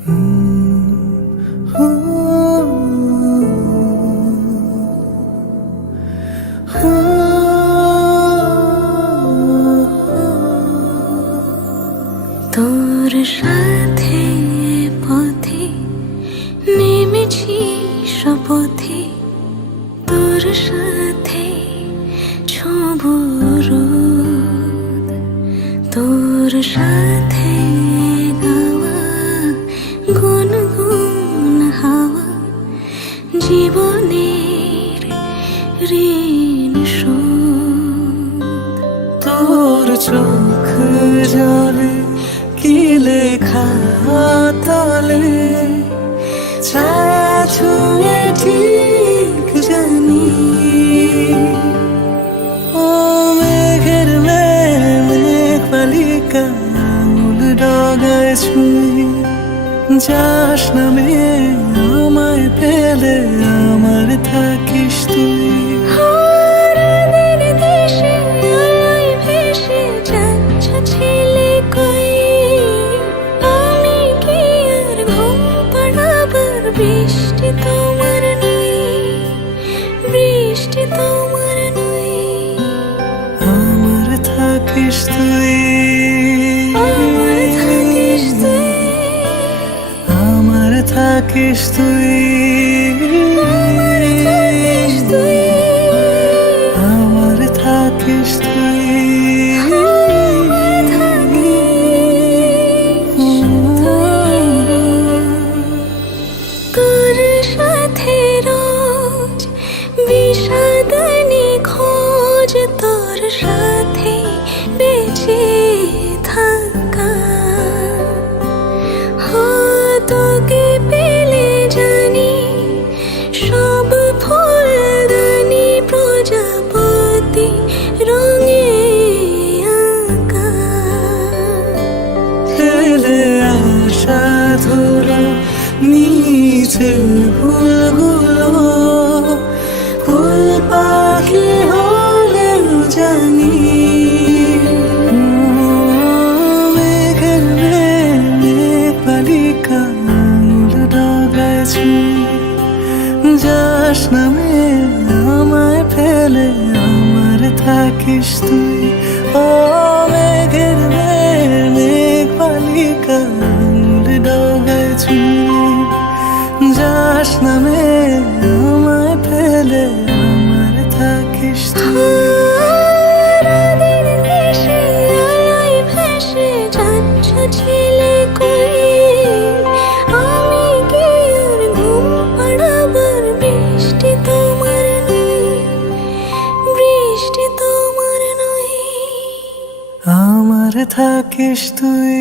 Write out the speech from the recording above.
তোর সাথে পথে নেমেছি শপথে, তোর সাথে ছোঁব রোদ, তোর সাথে গাওয়া গুনগুন হাওয়া জীবনের ঋণ শোধ। তোর চোখ জলে কি লেখা তলে ছায়া ছুঁয়ে ঠিক জানি। ও মেঘের মেঘ পালিকা আঙুল ডগায় ছুঁয়ে যাস নামে আমায় পেলে আমার থাকিস তুই। বৃষ্টি তোমার নই, বৃষ্টি তোমার নই, আমার থাকিস তুই, আমার থাকিস তুই, আমার থাকিস তুই, আমার থাকিস তুই, আমার থাকিস তুই। তোর সাথে রোজ বিষাদ নিখোঁজ, তোর সাথে বেঁচে থাকা। তোকে পেলে জানি সব ফুলদানি প্রজাপতি রঙে আঁকা। ফেলে আসা ধরো নিচে ফুলগুলো, ফুল পাখি হলেও জানি মেঘের মেঘ পালিকা আঙুল ডগায় ছুঁয়ে যাস নামে আমায় ফেলে আমার থাকিস তুই। ও মেঘের মেঘ পালিকা আঙুল ডগায় ছুঁয়ে যাস নামে আমায় ফেলে আমার থাকিস তুই। রাতের দেশে আলোয় ভেসে যাচ্ছ ছেলে কই, আমি কি আর ঘুম পাড়াবার? বৃষ্টি তোমার নই, বৃষ্টি তোমার নই, আমার থাকিস তুই।